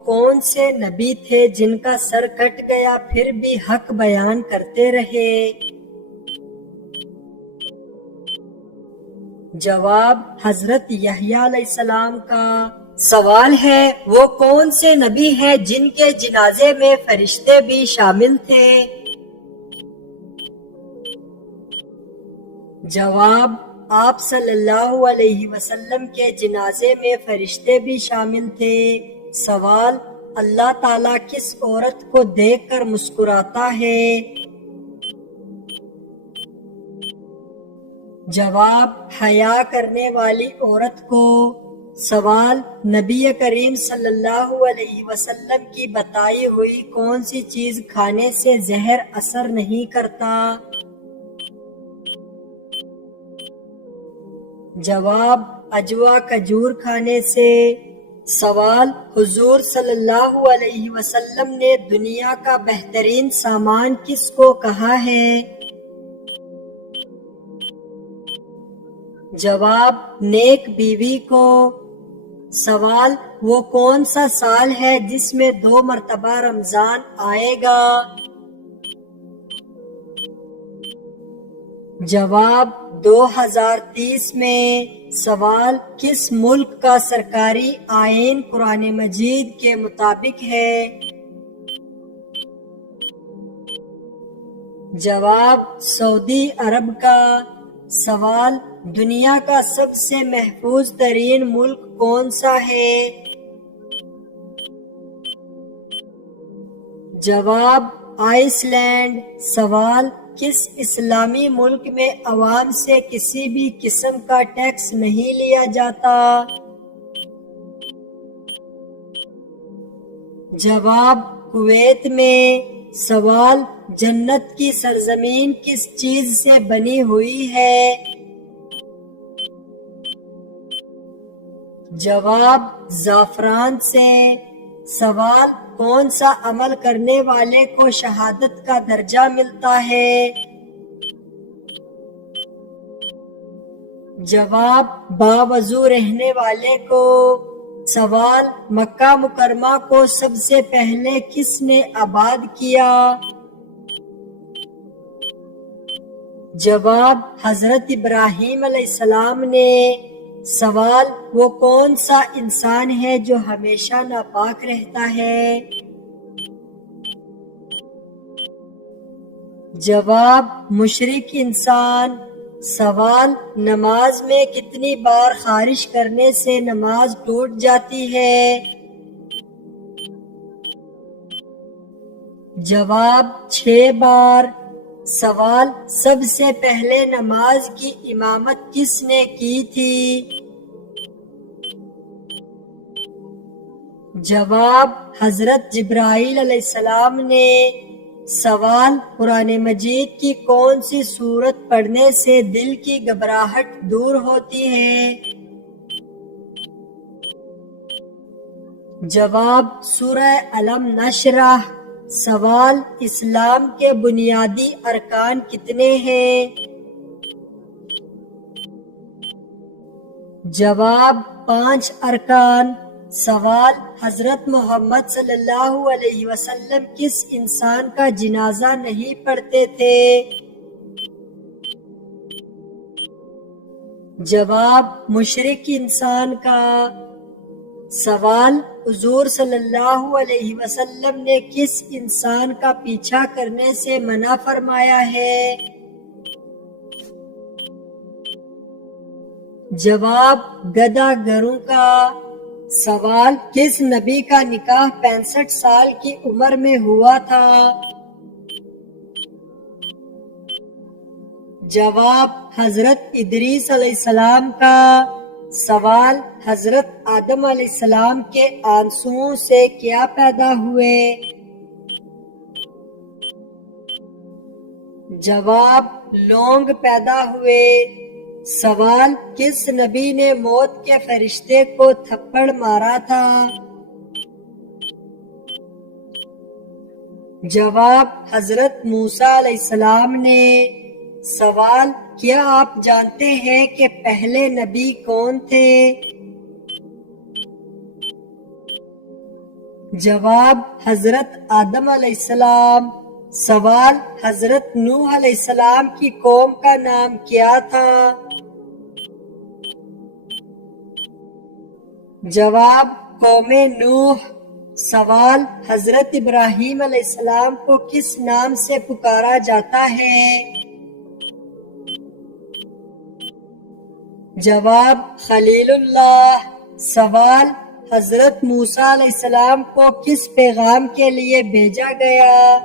کون سے نبی تھے جن کا سر کٹ گیا پھر بھی حق بیان کرتے رہے؟ جواب حضرت یحییٰ علیہ السلام کا۔ سوال ہے وہ کون سے نبی ہیں جن کے جنازے میں فرشتے بھی شامل تھے؟ جواب آپ صلی اللہ علیہ وسلم کے جنازے میں فرشتے بھی شامل تھے۔ سوال اللہ تعالیٰ کس عورت کو دیکھ کر مسکراتا ہے؟ جواب حیا کرنے والی عورت کو۔ سوال نبی کریم صلی اللہ علیہ وسلم کی بتائی ہوئی کون سی چیز کھانے سے زہر اثر نہیں کرتا؟ جواب اجوا کھجور کھانے سے۔ سوال حضور صلی اللہ علیہ وسلم نے دنیا کا بہترین سامان کس کو کہا ہے؟ جواب نیک بیوی کو۔ سوال وہ کون سا سال ہے جس میں 2 مرتبہ رمضان آئے گا؟ جواب 2030 میں۔ سوال کس ملک کا سرکاری آئین قرآن مجید کے مطابق ہے؟ جواب سعودی عرب کا۔ سوال دنیا کا سب سے محفوظ ترین ملک کون سا ہے؟ جواب آئس لینڈ۔ سوال کس اسلامی ملک میں عوام سے کسی بھی قسم کا ٹیکس نہیں لیا جاتا؟ جواب کویت میں۔ سوال جنت کی سرزمین کس چیز سے بنی ہوئی ہے؟ جواب زعفران سے۔ سوال کون سا عمل کرنے والے کو شہادت کا درجہ ملتا ہے؟ جواب باوضو رہنے والے کو۔ سوال مکہ مکرمہ کو سب سے پہلے کس نے آباد کیا؟ جواب حضرت ابراہیم علیہ السلام نے۔ سوال وہ کون سا انسان ہے جو ہمیشہ ناپاک رہتا ہے؟ جواب مشرک انسان۔ سوال نماز میں کتنی بار خارش کرنے سے نماز ٹوٹ جاتی ہے؟ جواب 6 بار۔ سوال سب سے پہلے نماز کی امامت کس نے کی تھی؟ جواب حضرت جبرائیل علیہ السلام نے۔ سوال قرآن مجید کی کون سی سورت پڑھنے سے دل کی گھبراہٹ دور ہوتی ہے؟ جواب سورہ علم نشرح۔ سوال اسلام کے بنیادی ارکان کتنے ہیں؟ جواب 5 ارکان۔ سوال حضرت محمد صلی اللہ علیہ وسلم کس انسان کا جنازہ نہیں پڑھتے تھے؟ جواب مشرک انسان کا۔ سوال حضور صلی اللہ علیہ وسلم نے کس انسان کا پیچھا کرنے سے منع فرمایا ہے؟ جواب گدھا گروں کا۔ سوال کس نبی کا نکاح 65 سال کی عمر میں ہوا تھا؟ جواب حضرت ادریس علیہ السلام کا۔ سوال حضرت آدم علیہ السلام کے آنسوؤں سے کیا پیدا ہوئے؟ جواب لونگ پیدا ہوئے۔ سوال کس نبی نے موت کے فرشتے کو تھپڑ مارا تھا؟ جواب حضرت موسیٰ علیہ السلام نے۔ سوال کیا آپ جانتے ہیں کہ پہلے نبی کون تھے؟ جواب حضرت آدم علیہ السلام۔ سوال حضرت نوح علیہ السلام کی قوم کا نام کیا تھا؟ جواب قوم نوح۔ سوال حضرت ابراہیم علیہ السلام کو کس نام سے پکارا جاتا ہے؟ جواب خلیل اللہ۔ سوال حضرت موسیٰ علیہ السلام کو کس پیغام کے لیے بھیجا گیا؟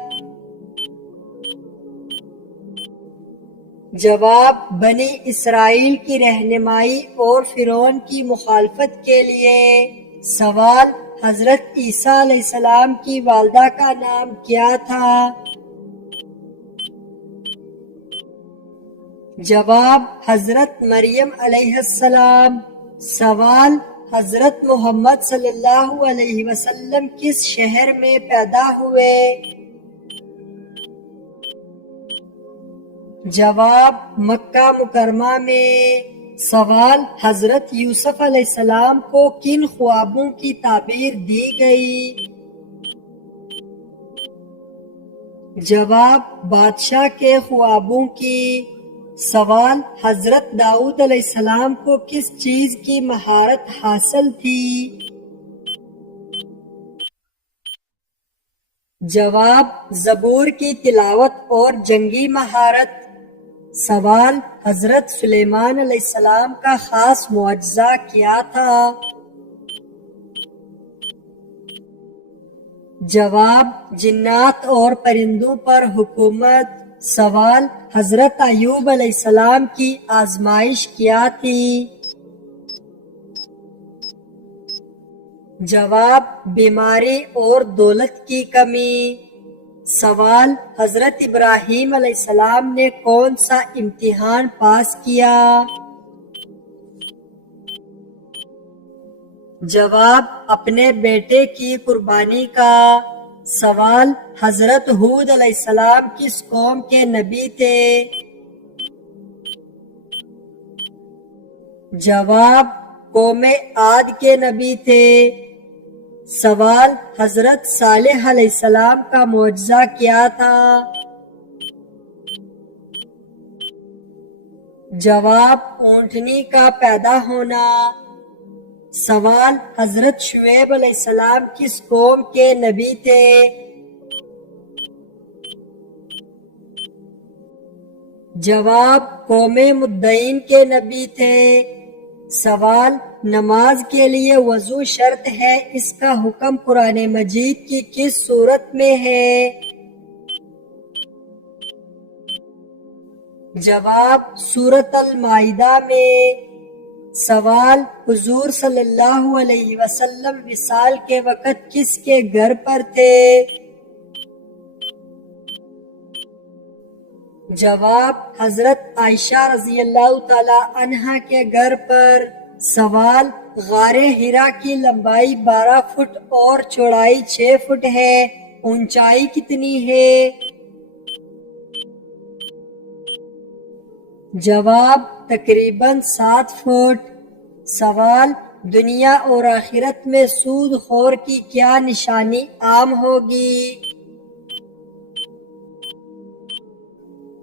جواب بنی اسرائیل کی رہنمائی اور فرعون کی مخالفت کے لیے۔ سوال حضرت عیسیٰ علیہ السلام کی والدہ کا نام کیا تھا؟ جواب حضرت مریم علیہ السلام۔ سوال حضرت محمد صلی اللہ علیہ وسلم کس شہر میں پیدا ہوئے؟ جواب مکہ مکرمہ میں۔ سوال حضرت یوسف علیہ السلام کو کن خوابوں کی تعبیر دی گئی؟ جواب بادشاہ کے خوابوں کی۔ سوال حضرت داؤد علیہ السلام کو کس چیز کی مہارت حاصل تھی؟ جواب زبور کی تلاوت اور جنگی مہارت۔ سوال حضرت سلیمان علیہ السلام کا خاص معجزہ کیا تھا؟ جواب جنات اور پرندوں پر حکومت۔ سوال حضرت ایوب علیہ السلام کی آزمائش کیا تھی؟ جواب بیماری اور دولت کی کمی۔ سوال حضرت ابراہیم علیہ السلام نے کون سا امتحان پاس کیا؟ جواب اپنے بیٹے کی قربانی کا۔ سوال حضرت ہود علیہ السلام کس قوم کے نبی تھے؟ جواب قوم عاد کے نبی تھے۔ سوال حضرت صالح علیہ السلام کا معجزہ کیا تھا؟ جواب اونٹنی کا پیدا ہونا۔ سوال حضرت شعیب علیہ السلام کس قوم کے نبی تھے؟ جواب قوم مدعین کے نبی تھے۔ سوال نماز کے لیے وضو شرط ہے، اس کا حکم قرآن مجید کی کس سورت میں ہے؟ جواب سورۃ المائدہ میں۔ سوال حضور صلی اللہ علیہ وسلم وصال کے وقت کس کے گھر پر تھے؟ جواب حضرت عائشہ رضی اللہ تعالی عنہا کے گھر پر۔ سوال غار حرا کی لمبائی 12 فٹ اور چوڑائی 6 فٹ ہے، اونچائی کتنی ہے؟ جواب تقریباً 7 فٹ۔ سوال دنیا اور آخرت میں سود خور کی کیا نشانی عام ہوگی؟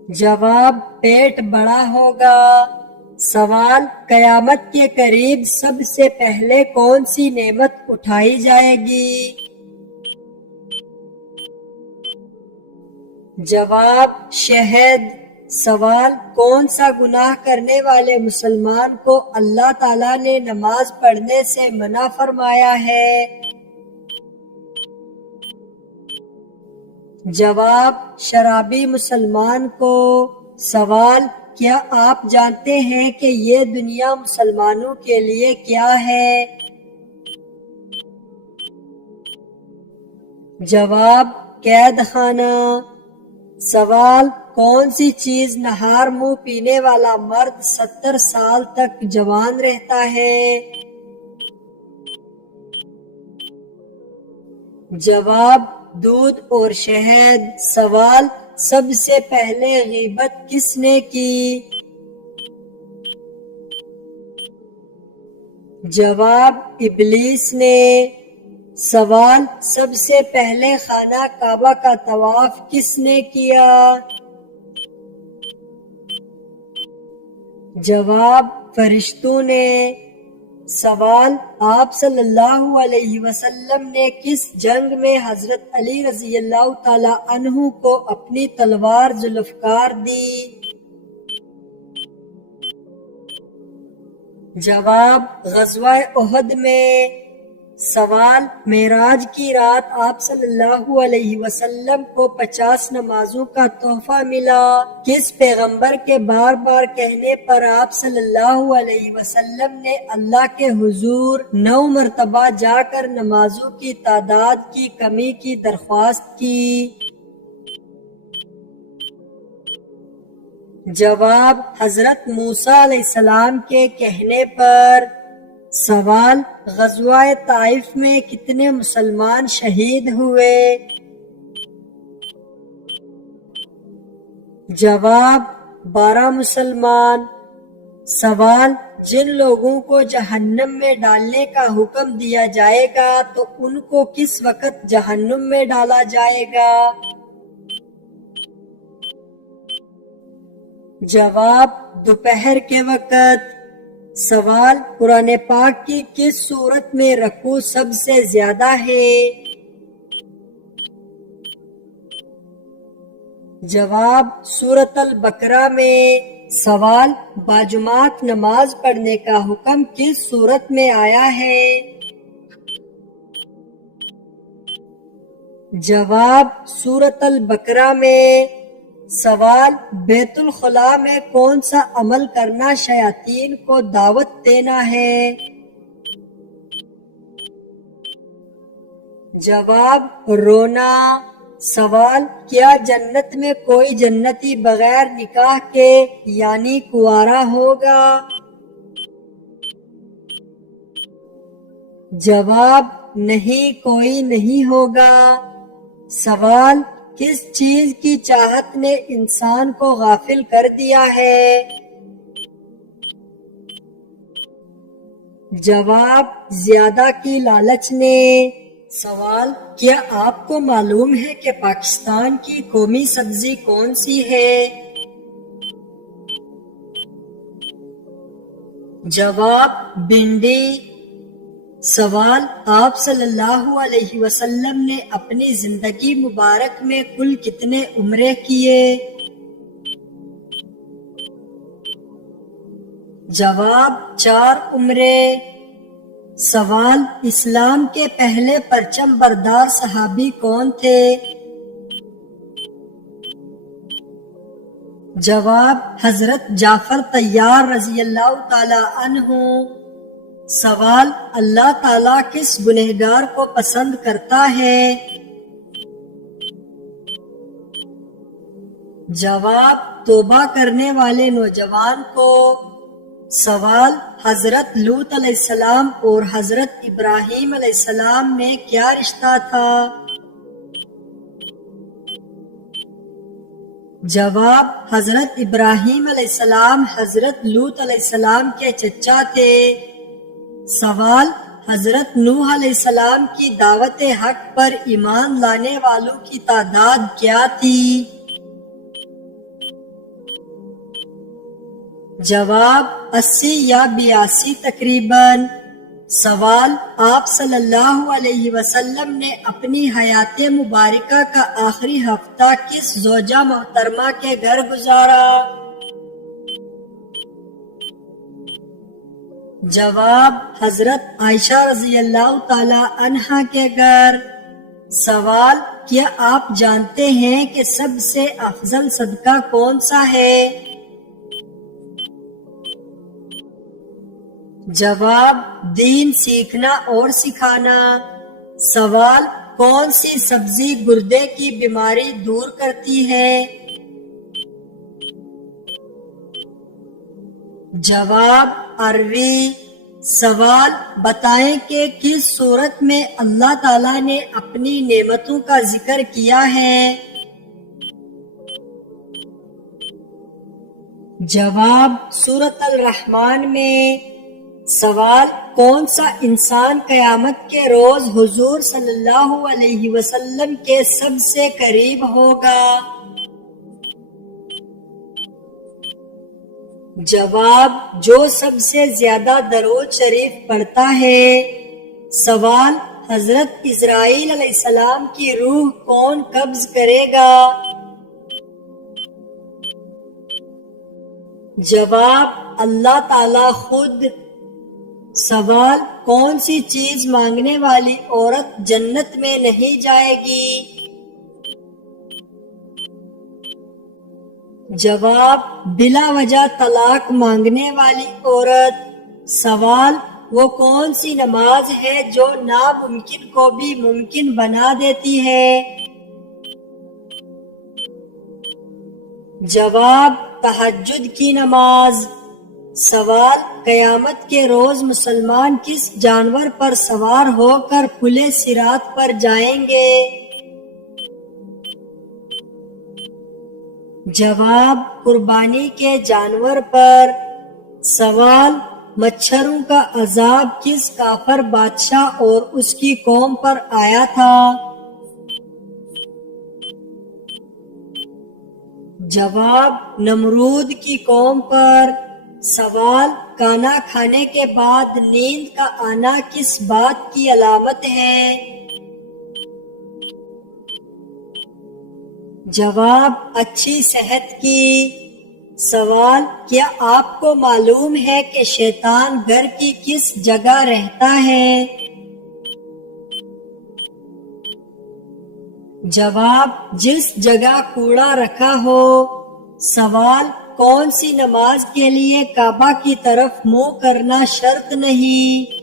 جواب پیٹ بڑا ہوگا۔ سوال قیامت کے قریب سب سے پہلے کون سی نعمت اٹھائی جائے گی؟ جواب شہد۔ سوال کون سا گناہ کرنے والے مسلمان کو اللہ تعالیٰ نے نماز پڑھنے سے منع فرمایا ہے؟ جواب شرابی مسلمان کو۔ سوال کیا آپ جانتے ہیں کہ یہ دنیا مسلمانوں کے لیے کیا ہے؟ جواب قید خانہ۔ سوال کون سی چیز نہار منہ پینے والا مرد 70 سال تک جوان رہتا ہے؟ جواب دودھ اور شہد۔ سوال سب سے پہلے غیبت کس نے کی؟ جواب ابلیس نے۔ سوال، سب سے پہلے خانہ کعبہ کا طواف کس نے کیا؟ جواب، فرشتوں نے۔ سوال، آپ صلی اللہ علیہ وسلم نے کس جنگ میں حضرت علی رضی اللہ تعالی عنہ کو اپنی تلوار ذوالفقار دی؟ جواب، غزوہ احد میں۔ سوال، معراج کی رات آپ صلی اللہ علیہ وسلم کو 50 نمازوں کا تحفہ ملا، کس پیغمبر کے بار بار کہنے پر آپ صلی اللہ علیہ وسلم نے اللہ کے حضور 9 مرتبہ جا کر نمازوں کی تعداد کی کمی کی درخواست کی؟ جواب، حضرت موسیٰ علیہ السلام کے کہنے پر۔ سوال، غزوہ طائف میں کتنے مسلمان شہید ہوئے؟ جواب، 12 مسلمان۔ سوال، جن لوگوں کو جہنم میں ڈالنے کا حکم دیا جائے گا تو ان کو کس وقت جہنم میں ڈالا جائے گا؟ جواب، دوپہر کے وقت۔ سوال، قرآن پاک کی کس سورت میں رکوع سب سے زیادہ ہے؟ جواب، سورۃ البقرہ میں۔ سوال، باجماعت نماز پڑھنے کا حکم کس سورت میں آیا ہے؟ جواب، سورۃ البقرہ میں۔ سوال، بیت الخلاء میں کون سا عمل کرنا شیاطین کو دعوت دینا ہے؟ جواب، رونا۔ سوال، کیا جنت میں کوئی جنتی بغیر نکاح کے یعنی کنوارا ہوگا؟ جواب، نہیں، کوئی نہیں ہوگا۔ سوال، کس چیز کی چاہت نے انسان کو غافل کر دیا ہے؟ جواب، زیادہ کی لالچ نے۔ سوال، کیا آپ کو معلوم ہے کہ پاکستان کی قومی سبزی کون سی ہے؟ جواب، بھنڈی۔ سوال، آپ صلی اللہ علیہ وسلم نے اپنی زندگی مبارک میں کل کتنے عمرے کیے؟ جواب، 4 عمرے۔ سوال، اسلام کے پہلے پرچم بردار صحابی کون تھے؟ جواب، حضرت جعفر طیار رضی اللہ تعالی عنہ۔ سوال، اللہ تعالیٰ کس گنہگار کو پسند کرتا ہے؟ جواب، توبہ کرنے والے نوجوان کو۔ سوال، حضرت لوط علیہ السلام اور حضرت ابراہیم علیہ السلام میں کیا رشتہ تھا؟ جواب، حضرت ابراہیم علیہ السلام حضرت لوط علیہ السلام کے چچا تھے۔ سوال، حضرت نوح علیہ السلام کی دعوت حق پر ایمان لانے والوں کی تعداد کیا تھی؟ جواب، 80 یا 82 تقریباً۔ سوال، آپ صلی اللہ علیہ وسلم نے اپنی حیات مبارکہ کا آخری ہفتہ کس زوجہ محترمہ کے گھر گزارا؟ جواب، حضرت عائشہ رضی اللہ تعالی عنہا کے گھر۔ سوال، کیا آپ جانتے ہیں کہ سب سے افضل صدقہ کون سا ہے؟ جواب، دین سیکھنا اور سکھانا۔ سوال، کون سی سبزی گردے کی بیماری دور کرتی ہے؟ جواب، اروی۔ سوال، بتائیں کہ کس صورت میں اللہ تعالیٰ نے اپنی نعمتوں کا ذکر کیا ہے؟ جواب، سورۃ الرحمن میں۔ سوال، کون سا انسان قیامت کے روز حضور صلی اللہ علیہ وسلم کے سب سے قریب ہوگا؟ جواب، جو سب سے زیادہ درود شریف پڑھتا ہے۔ سوال، حضرت اسرائیل علیہ السلام کی روح کون قبض کرے گا؟ جواب، اللہ تعالی خود۔ سوال، کون سی چیز مانگنے والی عورت جنت میں نہیں جائے گی؟ جواب، بلا وجہ طلاق مانگنے والی عورت۔ سوال، وہ کون سی نماز ہے جو ناممکن کو بھی ممکن بنا دیتی ہے؟ جواب، تہجد کی نماز۔ سوال، قیامت کے روز مسلمان کس جانور پر سوار ہو کر پل صراط پر جائیں گے؟ جواب، قربانی کے جانور پر۔ سوال، مچھروں کا عذاب کس کافر بادشاہ اور اس کی قوم پر آیا تھا؟ جواب، نمرود کی قوم پر۔ سوال، کھانا کھانے کے بعد نیند کا آنا کس بات کی علامت ہے؟ جواب، اچھی صحت کی۔ سوال، کیا آپ کو معلوم ہے کہ شیطان گھر کی کس جگہ رہتا ہے؟ جواب، جس جگہ کوڑا رکھا ہو۔ سوال، کون سی نماز کے لیے کعبہ کی طرف منہ کرنا شرط نہیں؟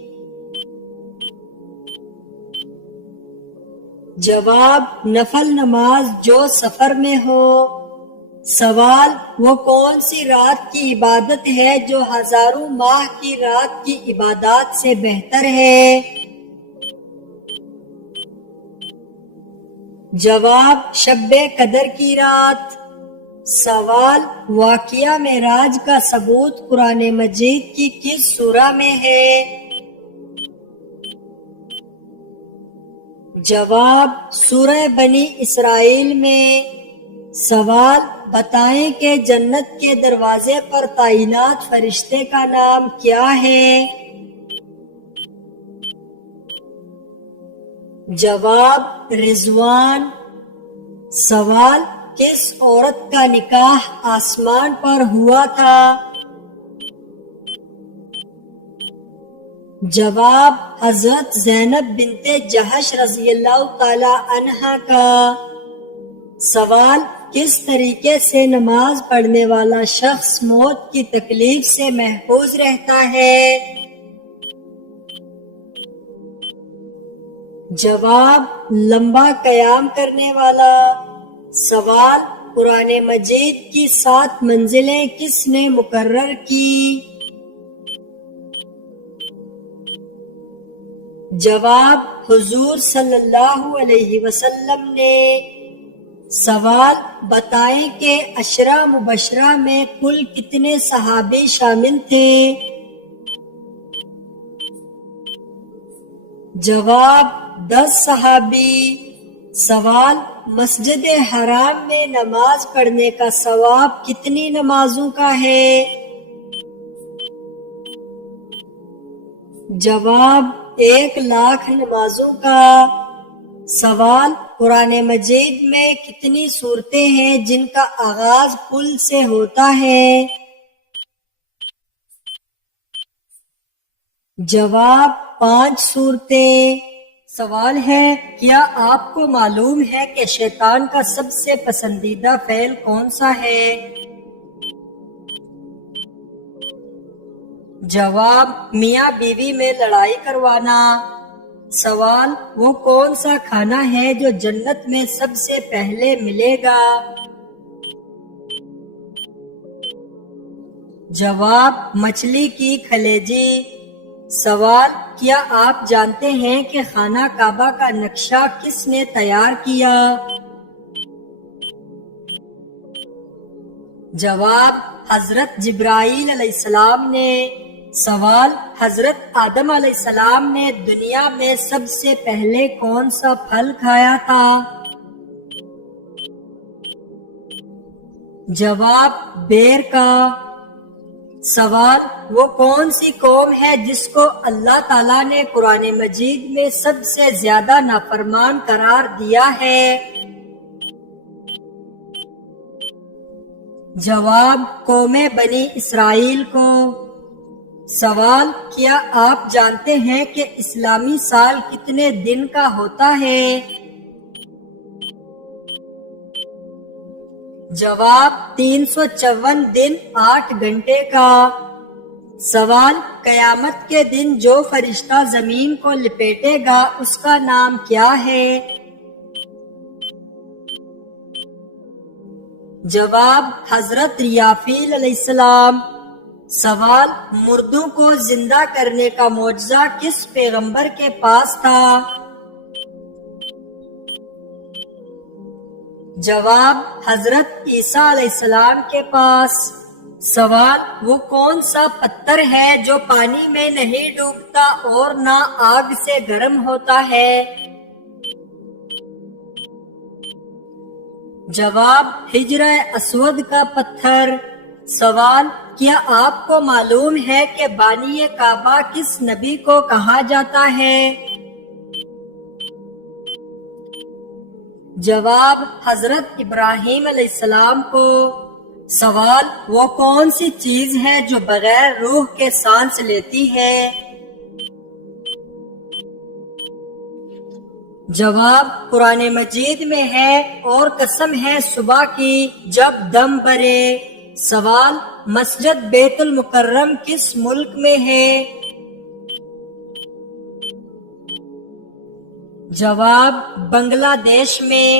جواب، نفل نماز جو سفر میں ہو۔ سوال، وہ کون سی رات کی عبادت ہے جو ہزاروں ماہ کی رات کی عبادات سے بہتر ہے؟ جواب، شب قدر کی رات۔ سوال، واقعہ معراج کا ثبوت قرآن مجید کی کس سورہ میں ہے؟ جواب، سورہ بنی اسرائیل میں۔ سوال، بتائیں کہ جنت کے دروازے پر تعینات فرشتے کا نام کیا ہے؟ جواب، رضوان۔ سوال، کس عورت کا نکاح آسمان پر ہوا تھا؟ جواب، حضرت زینب بنت جہش رضی اللہ تعالی عنہا کا۔ سوال، کس طریقے سے نماز پڑھنے والا شخص موت کی تکلیف سے محفوظ رہتا ہے؟ جواب، لمبا قیام کرنے والا۔ سوال، قرآن مجید کی 7 منزلیں کس نے مقرر کی؟ جواب، حضور صلی اللہ علیہ وسلم نے۔ سوال، بتائیں کہ عشرہ مبشرہ میں کل کتنے صحابی شامل تھے؟ جواب، 10 صحابی۔ سوال، مسجد حرام میں نماز پڑھنے کا ثواب کتنی نمازوں کا ہے؟ جواب، 1,00,000 نمازوں کا۔ سوال، قرآن مجید میں کتنی صورتیں ہیں جن کا آغاز قل سے ہوتا ہے؟ جواب، 5 صورتیں۔ سوال ہے، کیا آپ کو معلوم ہے کہ شیطان کا سب سے پسندیدہ فعل کون سا ہے؟ جواب، میاں بیوی میں لڑائی کروانا۔ سوال، وہ کون سا کھانا ہے جو جنت میں سب سے پہلے ملے گا؟ جواب، مچھلی کی کلیجی۔ سوال، کیا آپ جانتے ہیں کہ خانہ کعبہ کا نقشہ کس نے تیار کیا؟ جواب، حضرت جبرائیل علیہ السلام نے۔ سوال، حضرت آدم علیہ السلام نے دنیا میں سب سے پہلے کون سا پھل کھایا تھا؟ جواب، بیر کا۔ سوال، وہ کون سی قوم ہے جس کو اللہ تعالیٰ نے قرآن مجید میں سب سے زیادہ نافرمان قرار دیا ہے؟ جواب، قوم بنی اسرائیل کو۔ سوال، کیا آپ جانتے ہیں کہ اسلامی سال کتنے دن کا ہوتا ہے؟ جواب، 354 دن 8 گھنٹے کا۔ سوال، قیامت کے دن جو فرشتہ زمین کو لپیٹے گا اس کا نام کیا ہے؟ جواب، حضرت ریافیل علیہ السلام۔ سوال، مردوں کو زندہ کرنے کا معجزہ کس پیغمبر کے پاس تھا؟ جواب، حضرت عیسیٰ علیہ السلام کے پاس۔ سوال، وہ کون سا پتھر ہے جو پانی میں نہیں ڈوبتا اور نہ آگ سے گرم ہوتا ہے؟ جواب، حجرہ اسود کا پتھر۔ سوال، کیا آپ کو معلوم ہے کہ بانی کعبہ کس نبی کو کہا جاتا ہے؟ جواب، حضرت ابراہیم علیہ السلام کو۔ سوال، وہ کون سی چیز ہے جو بغیر روح کے سانس لیتی ہے؟ جواب، قرآن مجید میں ہے، اور قسم ہے صبح کی جب دم بھرے۔ سوال، مسجد بیت المکرم کس ملک میں ہے؟ جواب، بنگلہ دیش میں۔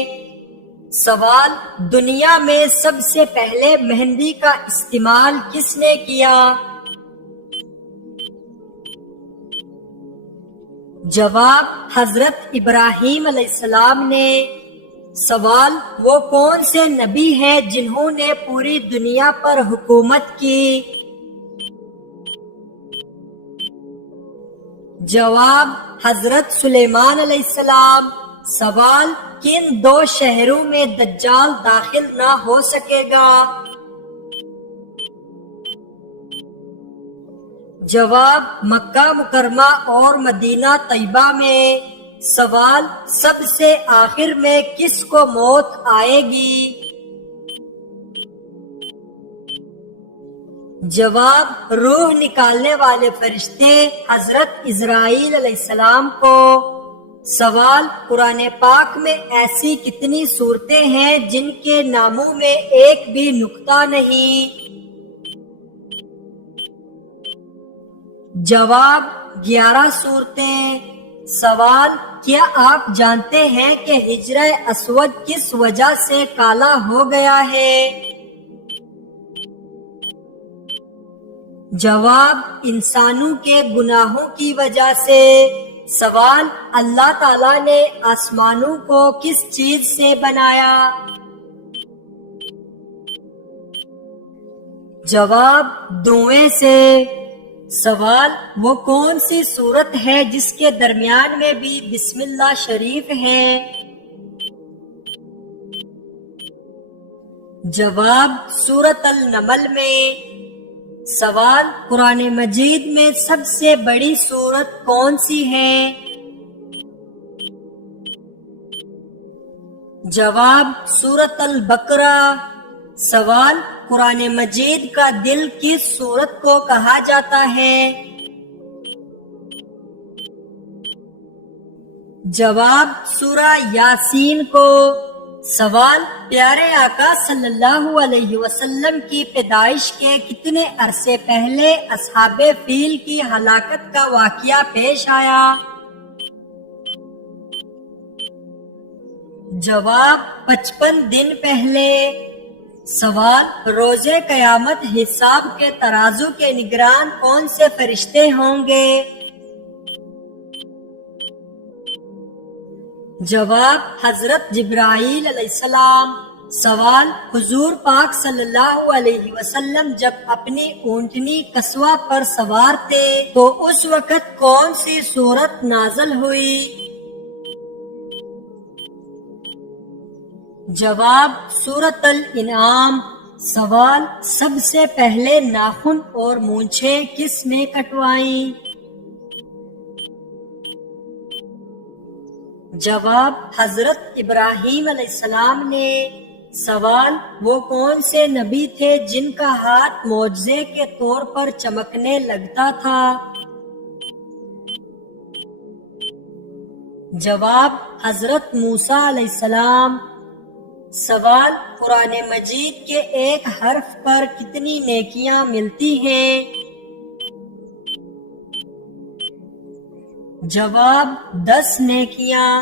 سوال، دنیا میں سب سے پہلے مہندی کا استعمال کس نے کیا؟ جواب، حضرت ابراہیم علیہ السلام نے۔ سوال، وہ کون سے نبی ہیں جنہوں نے پوری دنیا پر حکومت کی؟ جواب، حضرت سلیمان علیہ السلام۔ سوال، کن 2 شہروں میں دجال داخل نہ ہو سکے گا؟ جواب، مکہ مکرمہ اور مدینہ طیبہ میں۔ سوال، سب سے آخر میں کس کو موت آئے گی؟ جواب، روح نکالنے والے فرشتے حضرت عزرائیل علیہ السلام کو۔ سوال، قرآن پاک میں ایسی کتنی صورتیں ہیں جن کے ناموں میں ایک بھی نقطہ نہیں؟ جواب، 11 صورتیں۔ سوال، کیا آپ جانتے ہیں کہ حجرہ اسود کس وجہ سے کالا ہو گیا ہے؟ جواب، انسانوں کے گناہوں کی وجہ سے۔ سوال، اللہ تعالیٰ نے آسمانوں کو کس چیز سے بنایا؟ جواب، دھوئیں سے۔ سوال، وہ کون سی سورت ہے جس کے درمیان میں بھی بسم اللہ شریف ہے؟ جواب، سورۃ النمل میں۔ سوال، قرآن مجید میں سب سے بڑی سورت کون سی ہے؟ جواب، سورۃ البقرہ۔ سوال، قرآن مجید کا دل کس سورت کو کہا جاتا ہے؟ جواب، سورہ یاسین کو۔ سوال، پیارے آقا صلی اللہ علیہ وسلم کی پیدائش کے کتنے عرصے پہلے اصحاب فیل کی ہلاکت کا واقعہ پیش آیا؟ جواب، 55 دن پہلے۔ سوال، روز قیامت حساب کے ترازو کے نگران کون سے فرشتے ہوں گے؟ جواب، حضرت جبرائیل علیہ السلام۔ سوال: حضور پاک صلی اللہ علیہ وسلم جب اپنی اونٹنی قصوہ پر سوار تھے تو اس وقت کون سی سورت نازل ہوئی؟ جواب: سورۃ الانعام۔ سوال: سب سے پہلے ناخن اور مونچھیں کس نے کٹوائیں؟ جواب: حضرت ابراہیم علیہ السلام نے۔ سوال: وہ کون سے نبی تھے جن کا ہاتھ معجزے کے طور پر چمکنے لگتا تھا؟ جواب: حضرت موسیٰ علیہ السلام۔ سوال: قرآن مجید کے ایک حرف پر کتنی نیکیاں ملتی ہیں؟ جواب: 10 نیکیاں۔